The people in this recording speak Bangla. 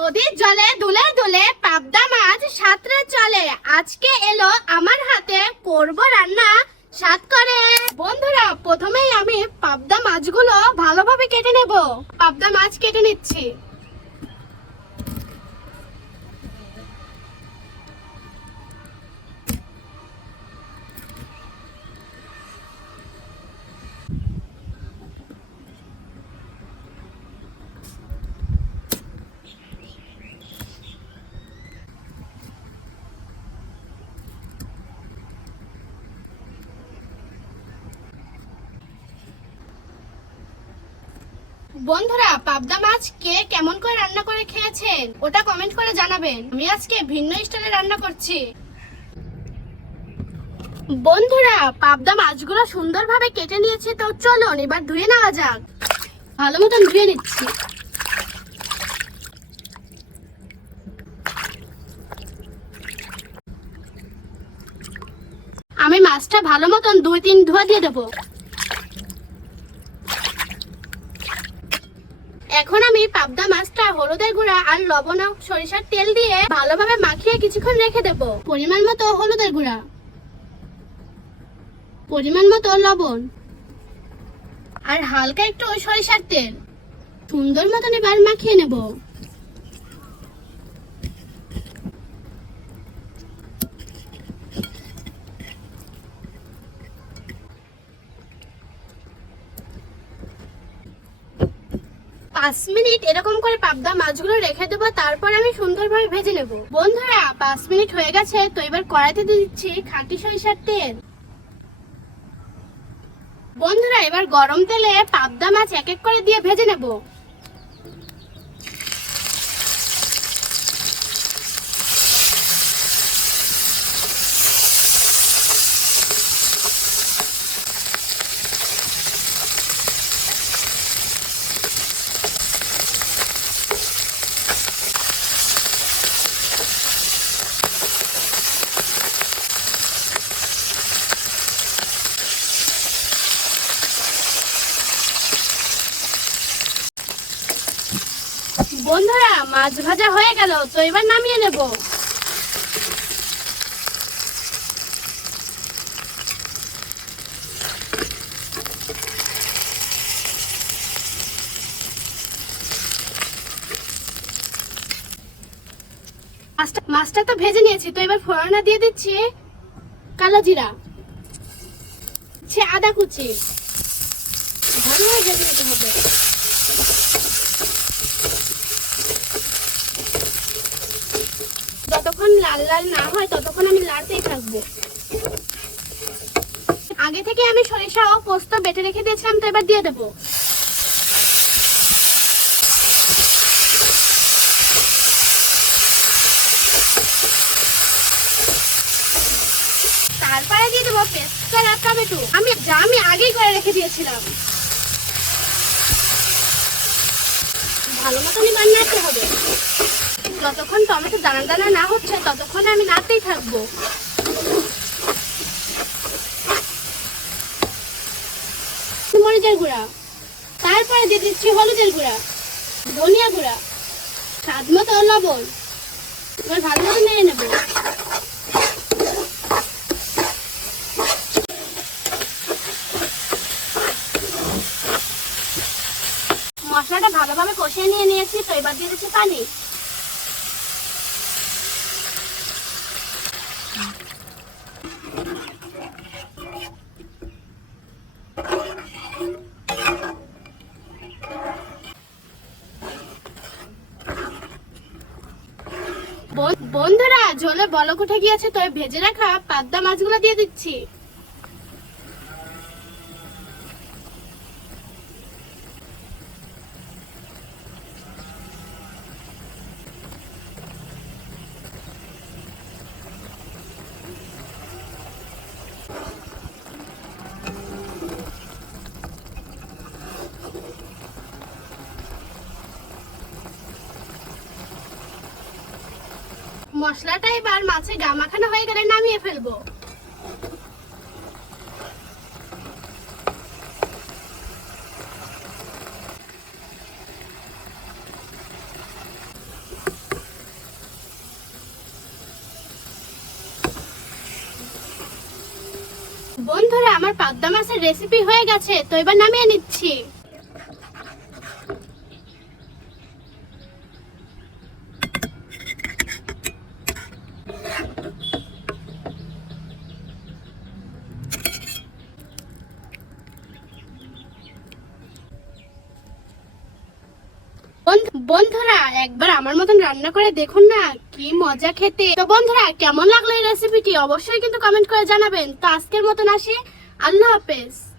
নদীর জলে দুলে দুলে পাবদা মাছ সাঁতরে চলে। আজকে এলো আমার হাতে, করব রান্না সাত করে। বন্ধুরা, প্রথমেই আমি পাবদা মাছগুলো ভালোভাবে কেটে নেব। পাবদা মাছ কেটে নিচ্ছি। বন্ধুরা, পাবদা মাছ কে কেমন করে রান্না করে খেয়েছেন, ওটা কমেন্ট করে জানাবেন। আমি আজকে ভিন্ন স্টাইলে রান্না করছি। বন্ধুরা, পাবদা মাছগুলো সুন্দরভাবে কেটে নিয়েছি, তো চলুন এবার ধুয়ে নেওয়া যাক। ভালো মতন ধুয়ে নিচ্ছি। আমি মাছটা ভালো মতন দুই তিন ধোয়া দিয়ে দেবো এখন আমি পাবদা মাছটা, হলুদের গুঁড়া আর লবণ সরিষার তেল দিয়ে ভালোভাবে মাখিয়ে কিছুক্ষণ রেখে দেব। পরিমাণ মতো হলুদের গুঁড়া। পরিমাণ মতো লবণ। আর হালকা একটু সরিষার তেল। সুন্দর মতন এবার মাখিয়ে নেব। পাঁচ মিনিট এরকম করে পাবদা মাছগুলো রেখে দেবো, তারপর আমি সুন্দরভাবে ভেজে নেব। বন্ধুরা, পাঁচ মিনিট হয়ে গেছে, তো এবার কড়াইতে দিয়ে দিচ্ছি খাঁটি সরিষার তেল। বন্ধুরা, এবার গরম তেলে পাবদা মাছ এক এক করে দিয়ে ভেজে নেব। বন্ধুরা, মাছ ভাজা হয়ে গেল, তো এবার নামিয়ে নেব। মাছটা তো ভেজে নিয়েছি, তো এবার ফোড়না দিয়ে দিচ্ছি কালো জিরা আদা কুচি। ভালো ভেজে নিতে হবে যতক্ষণ লাল লাল না হয়, ততক্ষণ আমি লাড়তেই থাকব। আগে থেকে আমি সরিষা ও পোস্ত বেটে রেখে দিয়েছিলাম, তো এবার দিয়ে দেবো। তারপরে দিয়ে দেবো পেস্ট আর টমেটো। আমি যা আমি আগেই করে রেখে দিয়েছিলাম। ভালো মতনই বানাতে হবে। যতক্ষণ টমেটো দানা দানা না হচ্ছে, ততক্ষণ আমি নাড়তেই থাকব। মরিচের গুঁড়া, তারপরে দিয়ে দিচ্ছি হলুদের গুঁড়া, ধনিয়া গুঁড়া, স্বাদ মতো লবণ, এবার ভালো মতো নেড়ে নেব। মশলাটা ভালোভাবে কষিয়ে নিয়ে নিয়েছি, তো এবার দিয়ে দিচ্ছি পানি। বন- বন্ধুরা, ঝোলে বলক উঠে গিয়েছে, তো ভেজে রাখা পাবদা মাছগুলো দিয়ে দিচ্ছি। মশলাটা এবার মাছে গামাখানা হয়ে গেলে নামিয়ে ফেলব। বন্ধুরা, আমার পাবদা মাছের রেসিপি হয়ে গেছে, তো এবার নামিয়ে নিচ্ছি। বন্ধুরা একবার আমার মতন রান্না করে দেখুন না, কি মজা খেতে। তো বন্ধুরা, কেমন লাগল এই রেসিপিটি অবশ্যই কিন্তু কমেন্ট করে জানাবেন। তো আজকের মতন আসি। আল্লাহ হাফেজ।